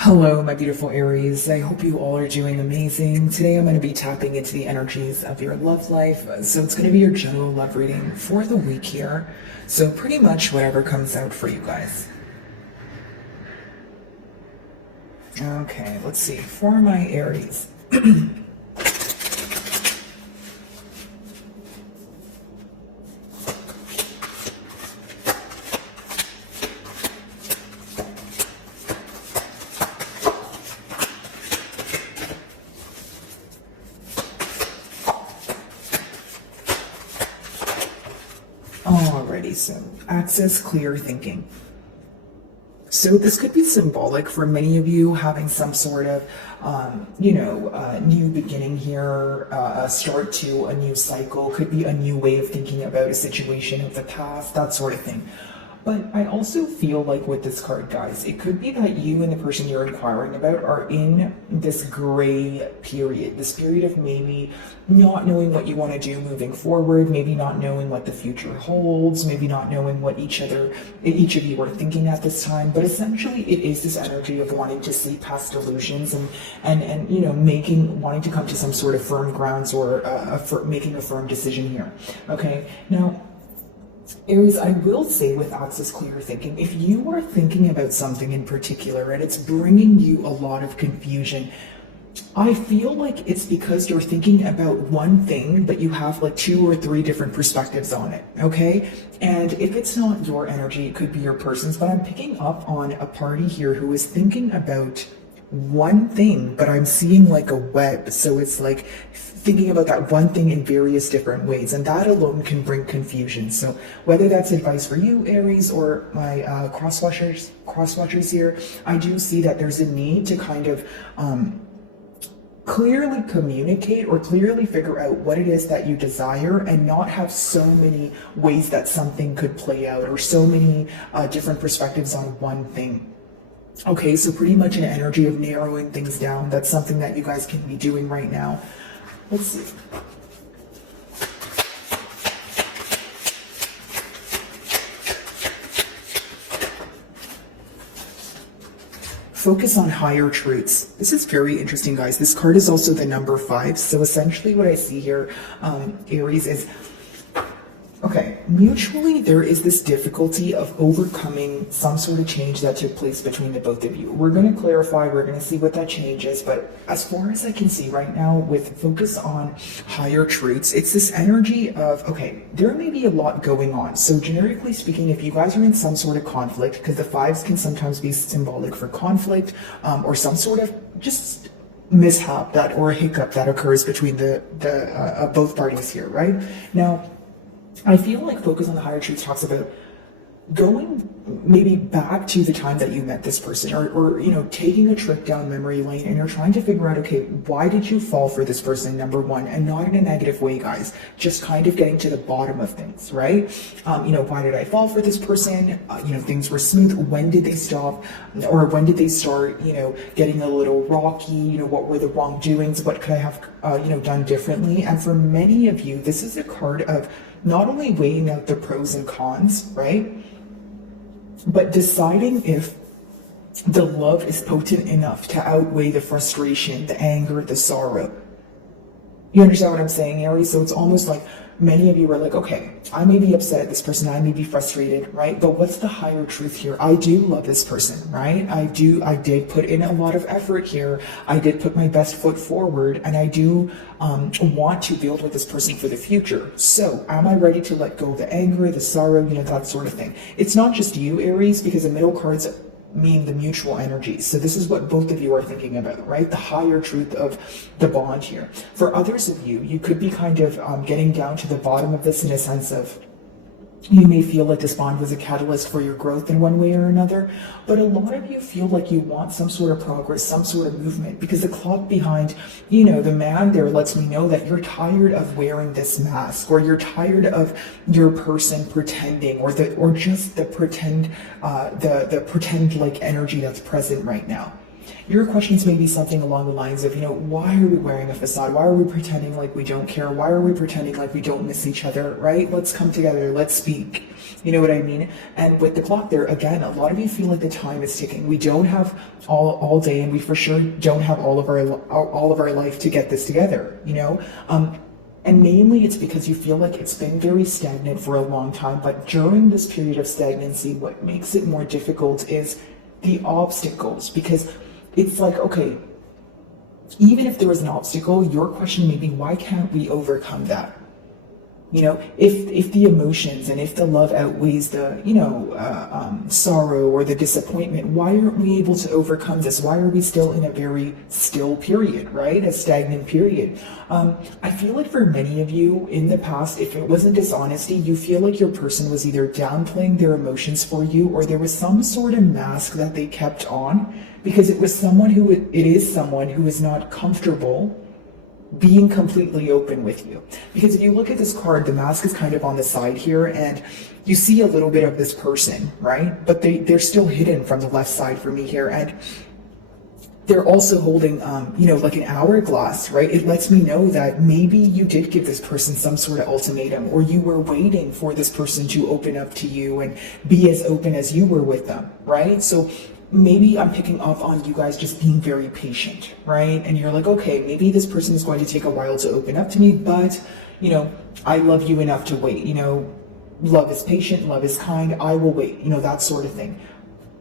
Hello, my beautiful Aries. I hope you all are doing amazing. Today I'm going to be tapping into the energies of your love life. So it's going to be your general love reading for the week here. So pretty much whatever comes out for you guys. Okay, let's see. For my Aries. Alrighty, so access clear thinking. So this could be symbolic for many of you having some sort of, new beginning here, a start to a new cycle, could be a new way of thinking about a situation of the past, that sort of thing. But I also feel like with this card, guys, it could be that you and the person you're inquiring about are in this gray period, this period of maybe not knowing what you want to do moving forward, maybe not knowing what the future holds, maybe not knowing what each of you are thinking at this time. But essentially, it is this energy of wanting to see past illusions and wanting to come to some sort of firm grounds or making a firm decision here. Okay, now. Aries, I will say with access clear thinking, if you are thinking about something in particular and it's bringing you a lot of confusion, I feel like it's because you're thinking about one thing, but you have like 2 or 3 different perspectives on it, okay? And if it's not your energy, it could be your person's, but I'm picking up on a party here who is thinking about one thing, but I'm seeing like a web. So it's like thinking about that one thing in various different ways, and that alone can bring confusion. So whether that's advice for you, Aries, or my cross-watchers here, I do see that there's a need to kind of clearly communicate or clearly figure out what it is that you desire and not have so many ways that something could play out or so many different perspectives on one thing. Okay, so pretty much an energy of narrowing things down. That's something that you guys can be doing right now. Let's see. Focus on higher truths. This is very interesting, guys. This card is also the number 5. So essentially what I see here, Aries, is okay, mutually there is this difficulty of overcoming some sort of change that took place between the both of you. We're going to clarify, we're going to see what that change is, but as far as I can see right now with focus on higher truths, it's this energy of, okay, there may be a lot going on. So generically speaking, if you guys are in some sort of conflict, because the 5s can sometimes be symbolic for conflict or some sort of just mishap that or a hiccup that occurs between the both parties here, right? Now, I feel like focus on the higher truth talks about going maybe back to the time that you met this person or taking a trip down memory lane and you're trying to figure out, okay, why did you fall for this person, number one, and not in a negative way, guys, just kind of getting to the bottom of things, right? Why did I fall for this person? Things were smooth. When did they stop? Or when did they start, getting a little rocky? What were the wrongdoings? What could I have, done differently? And for many of you, this is a card of not only weighing out the pros and cons, right? But deciding if the love is potent enough to outweigh the frustration, the anger, the sorrow. You understand what I'm saying, Aries? So it's almost like many of you are like, okay, I may be upset at this person, I may be frustrated, right? But what's the higher truth here? I do love this person, right? I did put in a lot of effort here. I did put my best foot forward, and I do want to build with this person for the future. So am I ready to let go of the anger, the sorrow, that sort of thing? It's not just you, Aries, because the middle cards mean the mutual energy. So this is what both of you are thinking about, right? The higher truth of the bond here. For others of you, you could be kind of getting down to the bottom of this in a sense of you may feel like this bond was a catalyst for your growth in one way or another, but a lot of you feel like you want some sort of progress, some sort of movement, because the clock behind, the man there lets me know that you're tired of wearing this mask, or you're tired of your person pretending, or just the pretend like energy that's present right now. your questions may be something along the lines of, why are we wearing a facade? Why are we pretending like we don't care? Why are we pretending like we don't miss each other, right? Let's come together, let's speak. You know what I mean? And with the clock there, again, a lot of you feel like the time is ticking. We don't have all day, and we for sure don't have all of our life to get this together, And mainly it's because you feel like it's been very stagnant for a long time. But during this period of stagnancy, what makes it more difficult is the obstacles. Because it's like, okay, even if there was an obstacle, your question may be, why can't we overcome that? If the emotions and if the love outweighs the, sorrow or the disappointment, why aren't we able to overcome this? Why are we still in a very still period, right? A stagnant period. I feel like for many of you in the past, if it wasn't dishonesty, you feel like your person was either downplaying their emotions for you, or there was some sort of mask that they kept on, because it is someone who is not comfortable being completely open with you. Because if you look at this card, the mask is kind of on the side here, and you see a little bit of this person, right? But they're still hidden from the left side for me here. And they're also holding, like an hourglass, right? It lets me know that maybe you did give this person some sort of ultimatum, or you were waiting for this person to open up to you and be as open as you were with them, right? So maybe I'm picking up on you guys just being very patient, right? And you're like, okay, maybe this person is going to take a while to open up to me, but, I love you enough to wait. Love is patient, love is kind, I will wait, that sort of thing.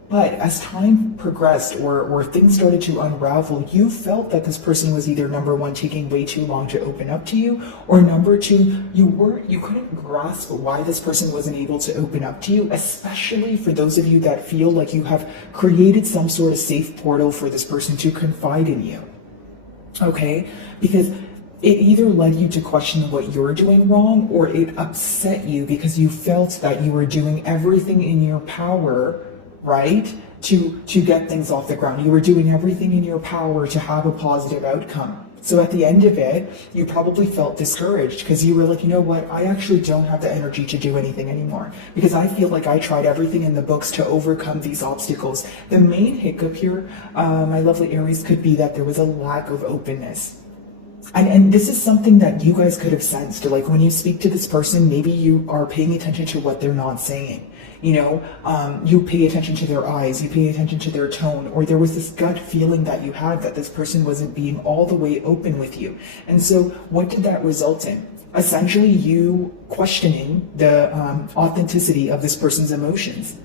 But as time progressed or things started to unravel, you felt that this person was either, number one, taking way too long to open up to you, or number two, you couldn't grasp why this person wasn't able to open up to you, especially for those of you that feel like you have created some sort of safe portal for this person to confide in you. Okay? Because it either led you to question what you're doing wrong, or it upset you because you felt that you were doing everything in your power, right, to get things off the ground. You were doing everything in your power to have a positive outcome. So at the end of it, you probably felt discouraged because you were like, you know what, I actually don't have the energy to do anything anymore, because I feel like I tried everything in the books to overcome these obstacles. The main hiccup here, my lovely Aries, could be that there was a lack of openness. And this is something that you guys could have sensed. Like when you speak to this person, maybe you are paying attention to what they're not saying. You pay attention to their eyes, you pay attention to their tone, or there was this gut feeling that you had that this person wasn't being all the way open with you. And so what did that result in? Essentially you questioning the authenticity of this person's emotions.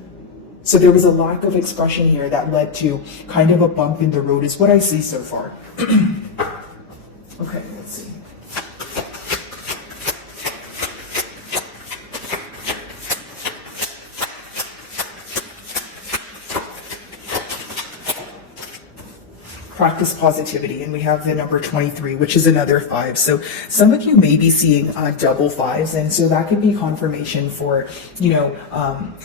So there was a lack of expression here that led to kind of a bump in the road, is what I see so far. Okay, let's see. Practice positivity, and we have the number 23, which is another 5. So some of you may be seeing double 5s, and so that could be confirmation for,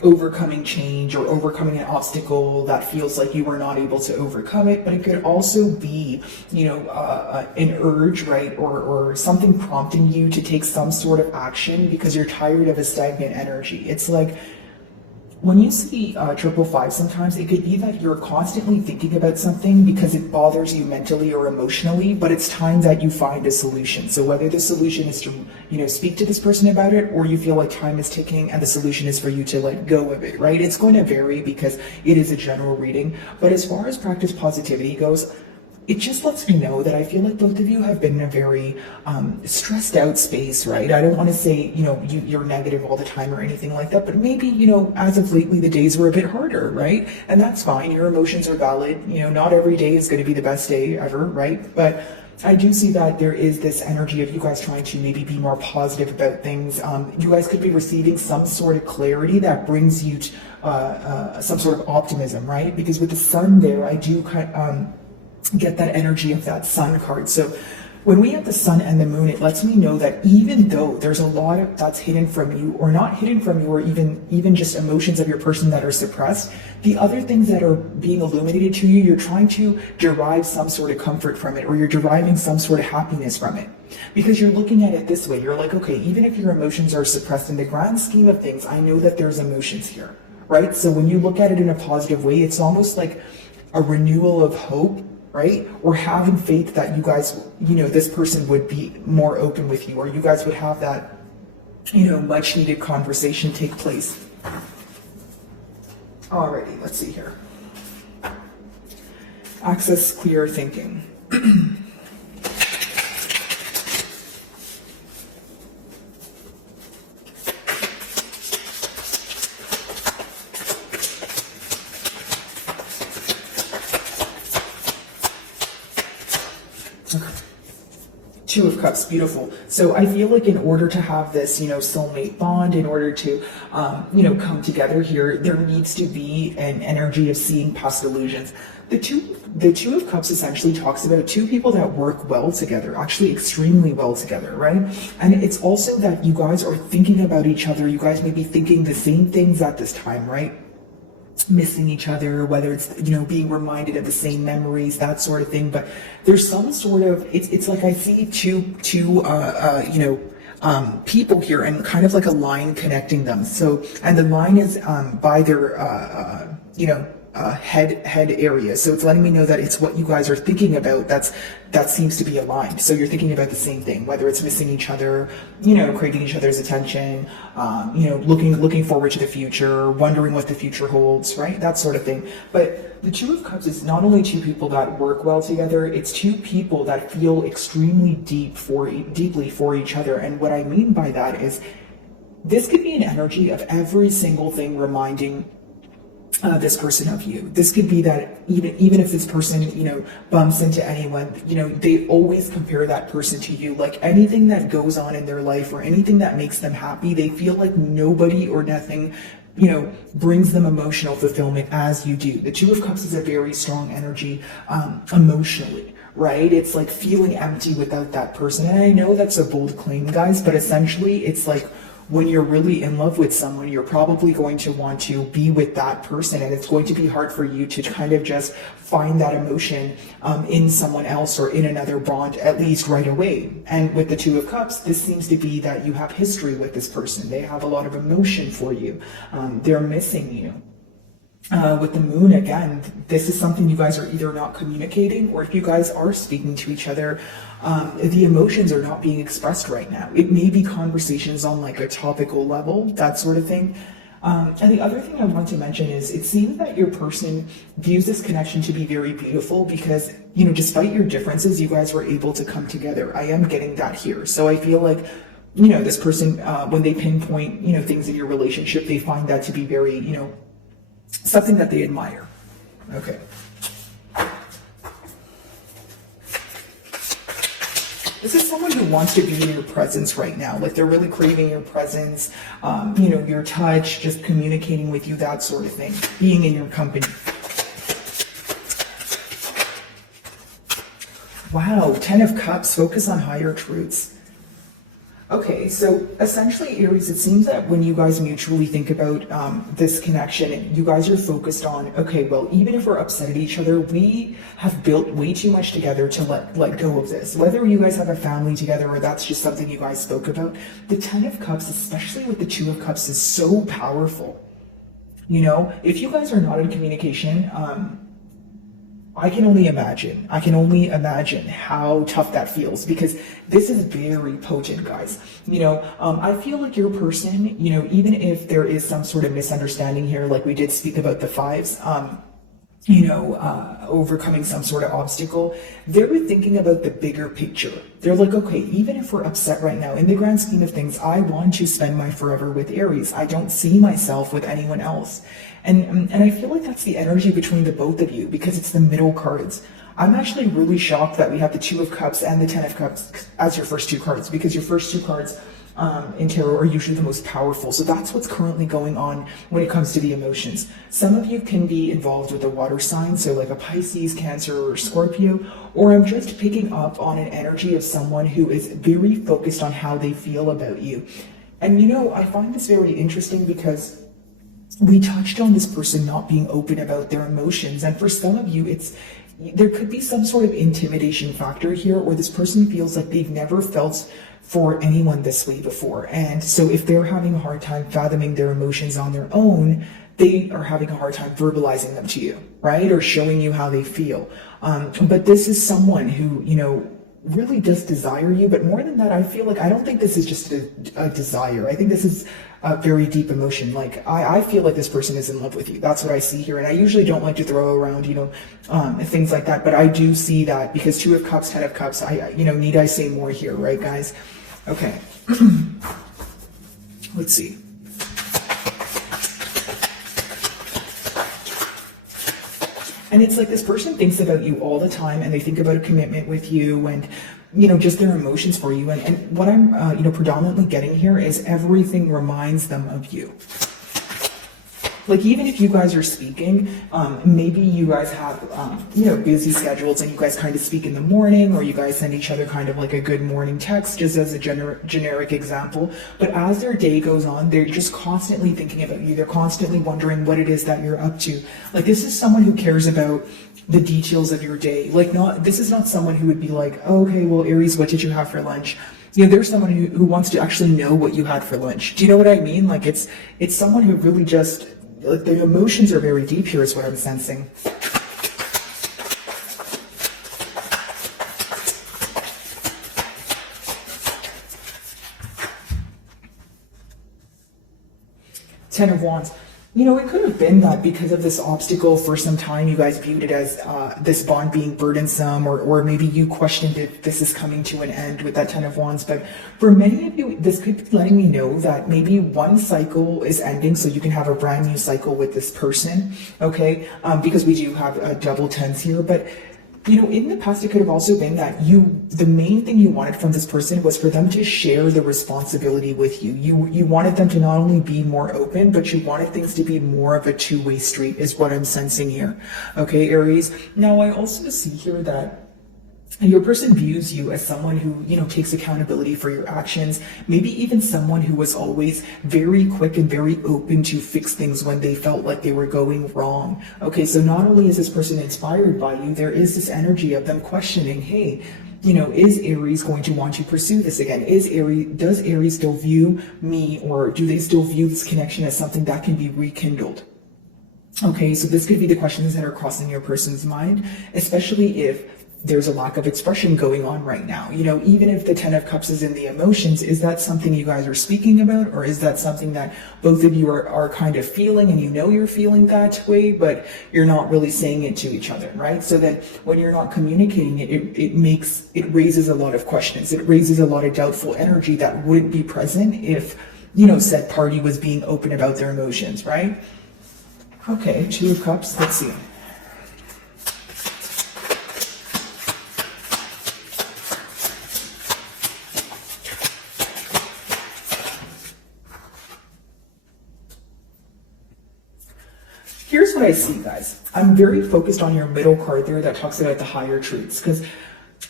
overcoming change or overcoming an obstacle that feels like you were not able to overcome it. But it could also be, an urge, right, or something prompting you to take some sort of action because you're tired of a stagnant energy. It's like, when you see 555, sometimes it could be that you're constantly thinking about something because it bothers you mentally or emotionally, but it's time that you find a solution. So whether the solution is to, speak to this person about it, or you feel like time is ticking and the solution is for you to let go of it, right? It's going to vary because it is a general reading. But as far as practice positivity goes, it just lets me know that I feel like both of you have been in a very stressed out space, right? I don't want to say, you're negative all the time or anything like that, but maybe, as of lately, the days were a bit harder, right? And that's fine. Your emotions are valid. Not every day is going to be the best day ever, right? But I do see that there is this energy of you guys trying to maybe be more positive about things. You guys could be receiving some sort of clarity that brings you to, some sort of optimism, right? Because with the sun there, I do get that energy of that sun card. So when we have the sun and the moon, it lets me know that even though there's a lot of that's hidden from you, or not hidden from you, or even just emotions of your person that are suppressed, the other things that are being illuminated to you, you're trying to derive some sort of comfort from it, or you're deriving some sort of happiness from it. Because you're looking at it this way, you're like, okay, even if your emotions are suppressed in the grand scheme of things, I know that there's emotions here, right? So when you look at it in a positive way, it's almost like a renewal of hope, right? Or having faith that you guys, this person would be more open with you, or you guys would have that, much needed conversation take place. Alrighty, let's see here. Access clear thinking. Two of Cups, beautiful. So I feel like in order to have this, soulmate bond, in order to, come together here, there needs to be an energy of seeing past illusions. The two of Cups essentially talks about two people that work well together, actually extremely well together, right? And it's also that you guys are thinking about each other. You guys may be thinking the same things at this time, right? Missing each other, whether it's being reminded of the same memories, that sort of thing. But there's some sort of it's like I see two people here, and kind of like a line connecting them. So, and the line is by their head area. So it's letting me know that it's what you guys are thinking about that seems to be aligned. So you're thinking about the same thing, whether it's missing each other, craving each other's attention, looking forward to the future, wondering what the future holds, right? That sort of thing. But the Two of Cups is not only two people that work well together, it's two people that feel extremely deeply for each other. And what I mean by that is this could be an energy of every single thing reminding this person of you. This could be that even if this person, bumps into anyone, they always compare that person to you. Like anything that goes on in their life or anything that makes them happy, they feel like nobody or nothing, brings them emotional fulfillment as you do. The Two of Cups is a very strong energy, emotionally. Right? It's like feeling empty without that person. And I know that's a bold claim, guys, but essentially it's like when you're really in love with someone, you're probably going to want to be with that person, and it's going to be hard for you to kind of just find that emotion in someone else or in another bond, at least right away. And with the Two of Cups, this seems to be that you have history with this person. They have a lot of emotion for you. They're missing you. With the Moon, again, this is something you guys are either not communicating, or if you guys are speaking to each other, the emotions are not being expressed right now. It may be conversations on like a topical level, that sort of thing. And the other thing I want to mention is it seems that your person views this connection to be very beautiful because, despite your differences, you guys were able to come together. I am getting that here. So I feel like, this person, when they pinpoint, things in your relationship, they find that to be very, something that they admire. Okay. This is someone who wants to be in your presence right now. Like they're really craving your presence, your touch, just communicating with you, that sort of thing, being in your company. Wow, 10 of Cups, focus on higher truths. Okay, so essentially, Aries, it seems that when you guys mutually think about this connection, you guys are focused on, okay, well, even if we're upset at each other, we have built way too much together to let go of this. Whether you guys have a family together or that's just something you guys spoke about, the 10 of Cups, especially with the 2 of Cups, is so powerful. If you guys are not in communication, I can only imagine how tough that feels, because this is very potent, guys. I feel like your person, even if there is some sort of misunderstanding here, like we did speak about the fives, overcoming some sort of obstacle, they're thinking about the bigger picture. They're like, okay, even if we're upset right now, in the grand scheme of things, I want to spend my forever with Aries. I don't see myself with anyone else. And I feel like that's the energy between the both of you, because it's the middle cards. I'm actually really shocked that we have the 2 of Cups and the 10 of Cups as your first two cards, because your first two cards in tarot are usually the most powerful. So that's what's currently going on when it comes to the emotions. Some of you can be involved with a water sign, so like a Pisces, Cancer, or Scorpio, or I'm just picking up on an energy of someone who is very focused on how they feel about you. And I find this very interesting because we touched on this person not being open about their emotions, and for some of you, there could be some sort of intimidation factor here, or this person feels like they've never felt for anyone this way before. And so if they're having a hard time fathoming their emotions on their own, they are having a hard time verbalizing them to you, right? Or showing you how they feel. But this is someone who, really does desire you. But more than that, I feel like, I don't think this is just a desire. I think this is a very deep emotion. Like, I feel like this person is in love with you. That's what I see here. And I usually don't like to throw around, things like that. But I do see that because 2 of Cups, 10 of Cups, need I say more here, right, guys? Okay. Let's see. And it's like this person thinks about you all the time, and they think about a commitment with you and, just their emotions for you. And what I'm, predominantly getting here is everything reminds them of you. Like, even if you guys are speaking, maybe you guys have, busy schedules and you guys kind of speak in the morning, or you guys send each other kind of like a good morning text, just as a generic example. But as their day goes on, they're just constantly thinking about you. They're constantly wondering what it is that you're up to. Like, this is someone who cares about the details of your day. Like, this is not someone who would be like, oh, okay, well, Aries, what did you have for lunch? There's someone who wants to actually know what you had for lunch. Do you know what I mean? Like, it's someone who really just, like, the emotions are very deep here is what I'm sensing. Ten of Wands. It could have been that because of this obstacle for some time, you guys viewed it as this bond being burdensome, or maybe you questioned if this is coming to an end with that 10 of Wands. But for many of you, this could be letting me know that maybe one cycle is ending so you can have a brand new cycle with this person, okay? Because we do have double tens here. But in the past, it could have also been that the main thing you wanted from this person was for them to share the responsibility with you. You wanted them to not only be more open, but you wanted things to be more of a two-way street, is what I'm sensing here. Okay, Aries. Now, I also see here that your person views you as someone who, takes accountability for your actions, maybe even someone who was always very quick and very open to fix things when they felt like they were going wrong. Okay, so not only is this person inspired by you, there is this energy of them questioning, hey, is Aries going to want to pursue this again? Does Aries still view me, or do they still view this connection as something that can be rekindled? Okay, so this could be the questions that are crossing your person's mind, especially if there's a lack of expression going on right now. Even if the 10 of Cups is in the emotions, is that something you guys are speaking about? Or is that something that both of you are kind of feeling, and you're feeling that way, but you're not really saying it to each other, right? So then when you're not communicating it, it raises a lot of questions. It raises a lot of doubtful energy that wouldn't be present if, said party was being open about their emotions, right? Okay, 2 of Cups, let's see. Here's what I see, guys. I'm very focused on your middle card there that talks about the higher truths, because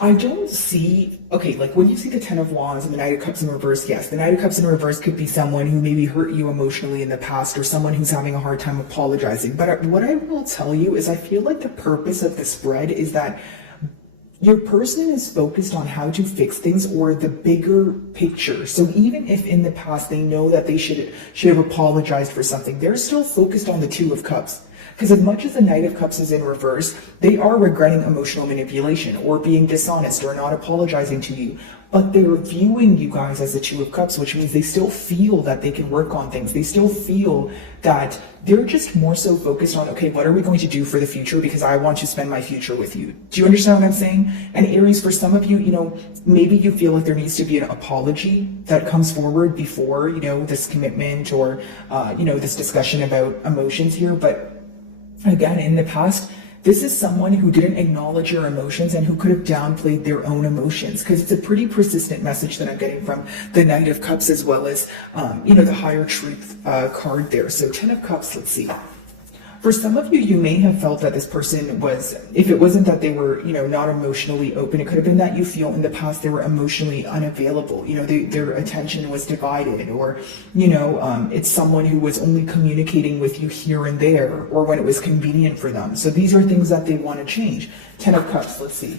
I don't see, okay, like when you see the 10 of Wands and the Knight of Cups in reverse, yes, the Knight of Cups in reverse could be someone who maybe hurt you emotionally in the past, or someone who's having a hard time apologizing. But what I will tell you is I feel like the purpose of the spread is that your person is focused on how to fix things, or the bigger picture. So even if in the past they know that they should have apologized for something, they're still focused on the 2 of Cups. Because as much as the Knight of Cups is in reverse, they are regretting emotional manipulation, or being dishonest, or not apologizing to you. But they're viewing you guys as the 2 of Cups, which means they still feel that they can work on things. They still feel that they're just more so focused on, okay, what are we going to do for the future? Because I want to spend my future with you. Do you understand what I'm saying? And Aries, for some of you, maybe you feel like there needs to be an apology that comes forward before, this commitment, or, this discussion about emotions here. But again, in the past, this is someone who didn't acknowledge your emotions and who could have downplayed their own emotions, because it's a pretty persistent message that I'm getting from the Knight of Cups, as well as, the higher truth card there. So 10 of Cups, let's see. For some of you, you may have felt that this person was, if it wasn't that they were, not emotionally open, it could have been that you feel in the past they were emotionally unavailable. Their attention was divided, or, it's someone who was only communicating with you here and there, or when it was convenient for them. So these are things that they want to change. 10 of Cups, let's see.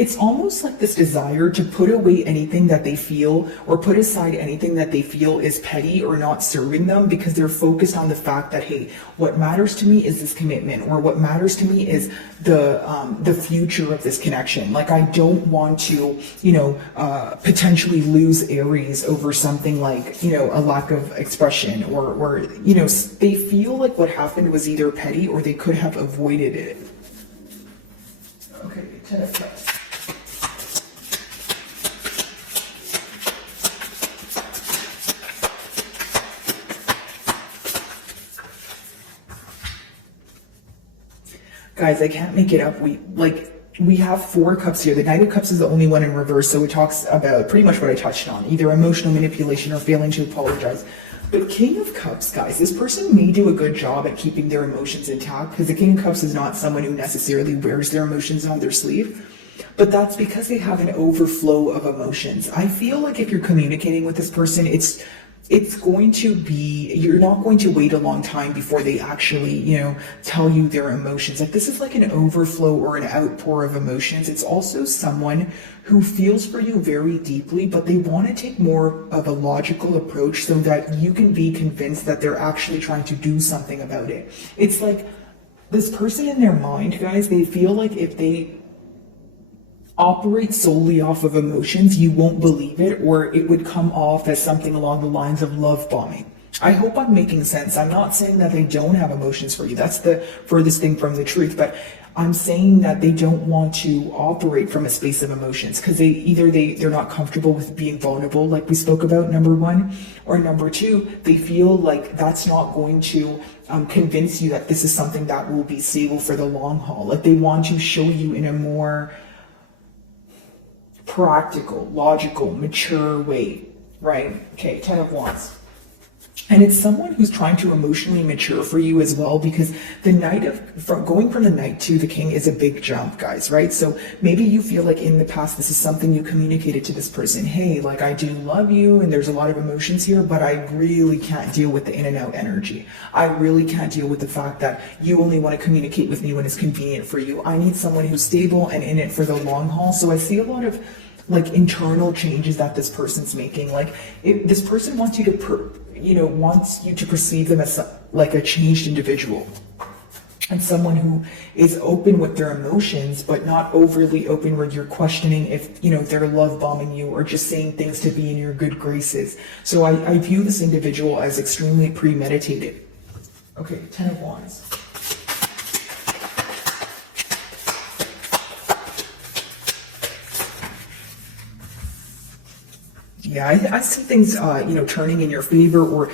it's almost like this desire to put away anything that they feel, or put aside anything that they feel is petty or not serving them, because they're focused on the fact that, hey, what matters to me is this commitment, or what matters to me is the future of this connection. Like, I don't want to, potentially lose Aries over something like, a lack of expression, or they feel like what happened was either petty or they could have avoided it. Okay, 10 of Cups. Guys, I can't make it up. We have 4 cups here. The Knight of Cups is the only one in reverse, so it talks about pretty much what I touched on, either emotional manipulation or failing to apologize. But King of Cups, guys, this person may do a good job at keeping their emotions intact, because the King of Cups is not someone who necessarily wears their emotions on their sleeve. But that's because they have an overflow of emotions. I feel like if you're communicating with this person, it's going to be, you're not going to wait a long time before they actually, tell you their emotions. Like, this is like an overflow or an outpour of emotions. It's also someone who feels for you very deeply, but they want to take more of a logical approach so that you can be convinced that they're actually trying to do something about it. It's like this person in their mind, guys, they feel like if they operate solely off of emotions, you won't believe it, or it would come off as something along the lines of love bombing. I hope I'm making sense. I'm not saying that they don't have emotions for you. That's the furthest thing from the truth. But I'm saying that they don't want to operate from a space of emotions, because they're not comfortable with being vulnerable, like we spoke about, number 1, or number 2, they feel like that's not going to convince you that this is something that will be stable for the long haul. Like, they want to show you in a more practical, logical, mature way, right? Okay, 10 of Wands. And it's someone who's trying to emotionally mature for you as well, because the going from the Knight to the King is a big jump, guys, right? So maybe you feel like in the past, this is something you communicated to this person. Hey, like, I do love you, and there's a lot of emotions here, but I really can't deal with the in and out energy. I really can't deal with the fact that you only want to communicate with me when it's convenient for you. I need someone who's stable and in it for the long haul. So I see a lot of internal changes that this person's making. Like, this person wants you to perceive them as like a changed individual, and someone who is open with their emotions, but not overly open where you're questioning if they're love bombing you or just saying things to be in your good graces. So I view this individual as extremely premeditated. Okay, 10 of Wands. Yeah, I see things, turning in your favor, or,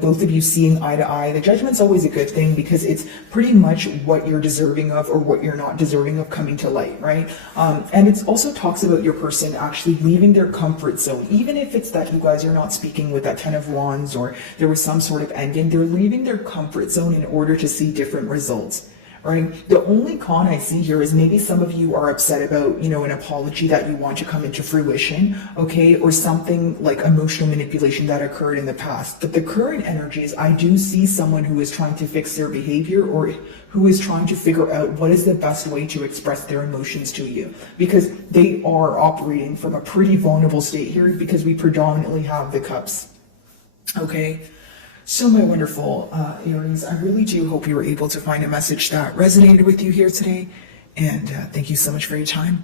both of you seeing eye to eye. The Judgment's always a good thing, because it's pretty much what you're deserving of or what you're not deserving of coming to light, right? And it also talks about your person actually leaving their comfort zone. Even if it's that you guys are not speaking with that 10 of Wands, or there was some sort of ending, they're leaving their comfort zone in order to see different results. Right? The only con I see here is maybe some of you are upset about, an apology that you want to come into fruition, okay, or something like emotional manipulation that occurred in the past. But the current energies, I do see someone who is trying to fix their behavior, or who is trying to figure out what is the best way to express their emotions to you, because they are operating from a pretty vulnerable state here, because we predominantly have the cups, okay? So my wonderful Aries, I really do hope you were able to find a message that resonated with you here today. And thank you so much for your time.